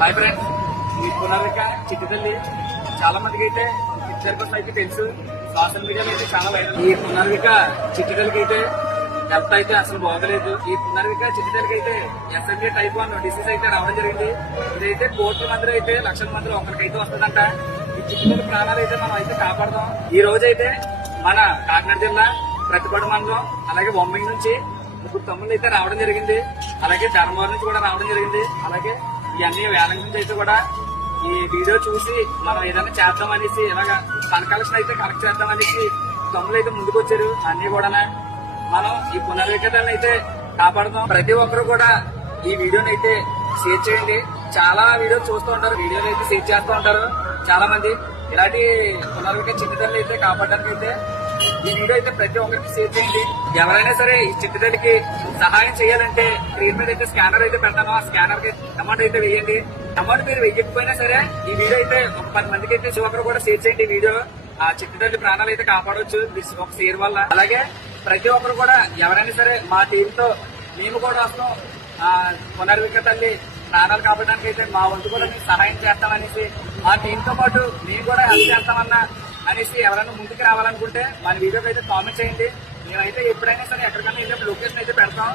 Hi friends, ఈ పునర్విక చిట్టి తల్లి చాలా మందికి అయితే పిక్చర్ కోసం అయితే తెలుసు. సోషల్ మీడియాలో అయితే చాలా వైరల్. ఈ పునర్విక చిట్టి తల్లికి అయితే హెల్త్ అయితే అసలు బాగలేదు. ఈ పునర్విక చిట్టి తల్లికి అయితే ఎస్ఎంఏ టైప్ 1 డిసీజ్ అయితే రావడం జరిగింది. ఇదైతే కోట్ల మంది అయితే లక్షల మందిలో ఒకరికైతే వస్తుందంట. ఈ చిట్టి తల్లి ప్రాణాలు అయితే మనం అయితే కాపాడదాం. ఈ రోజు అయితే మన కాకినాడ జిల్లా ప్రతిపడి మండలం అలాగే బొమ్మాయి నుంచి ముగ్గురు తమ్ముళ్ళు అయితే రావడం జరిగింది. అలాగే ధర్మవరం నుంచి కూడా రావడం జరిగింది. అలాగే ఇవన్నీ వేల నుంచి అయితే కూడా ఈ వీడియో చూసి మనం ఏదైనా చేద్దాం అనేసి ఇలాగా ఫండ్ కలెక్షన్ అయితే కలెక్ట్ చేద్దాం అనేసి తమ్ముళ్ళు అయితే ముందుకు వచ్చారు. అన్ని కూడా మనం ఈ పునర్వికతలను అయితే కాపాడుతాం. ప్రతి ఒక్కరు కూడా ఈ వీడియోని అయితే షేర్ చేయండి. చాలా వీడియోలు చూస్తూ ఉంటారు, వీడియోలు అయితే షేర్ చేస్తూ ఉంటారు చాలా మంది. ఇలాంటి పునర్విక చిట్టుదల్ని అయితే కాపాడడానికి అయితే ఈ వీడియో అయితే ప్రతి ఒక్కరికి షేర్ చేయండి. ఎవరైనా సరే ఈ చిట్టుదల్లికి సహాయం చేయాలంటే స్క్రీన్ మీద అయితే స్కానర్ అయితే పెడతాను. ఆ స్కానర్ కి అమౌంట్ అయితే వేయండి. అమౌంట్ మీరు వెయ్యకపోయినా సరే ఈ వీడియో అయితే ఒక 10 మందికి అయితే ఒకరు కూడా షేర్ చేయండి. ఈ వీడియో ఆ చిట్టుదల్లి ప్రాణాలు అయితే కాపాడవచ్చు ఒక షేర్ వల్ల. అలాగే ప్రతి ఒక్కరు కూడా ఎవరైనా సరే మా టీమ్ తో మేము కూడా వస్తాం. పునర్విక తల్లి ప్రాణాలు కాపాడడానికి అయితే మా వంతు కూడా మేము సహాయం చేస్తామనేసి మా టీమ్ తో పాటు మేము కూడా హెల్ప్ చేస్తామన్నా అనేసి ఎవరైనా ముందుకు రావాలనుకుంటే మన వీడియోకి అయితే కామెంట్ చేయండి. మేమైతే ఎప్పుడైనా సరే ఎక్కడికైనా అయితే లొకేషన్ అయితే పెడతాం.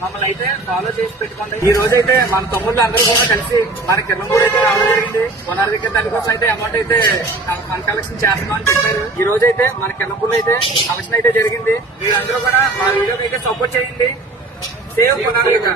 మమ్మల్ని అయితే ఫాలో చేసి పెట్టుకోండి. ఈ రోజు అయితే మన తమ్ముళ్ళు అందరూ కూడా కలిసి మన కింద కూడా అయితే రావడం జరిగింది. పునర్విక తల్లి కోసం అయితే అమౌంట్ అయితే ఫండ్ కలెక్షన్ చేస్తున్నాం అని చెప్పారు. ఈ రోజు అయితే మన కింద అయితే కలెక్షన్ అయితే జరిగింది. మీరందరూ కూడా మా వీడియోకి అయితే సపోర్ట్ చేయండి. సేవ్ పునర్విక.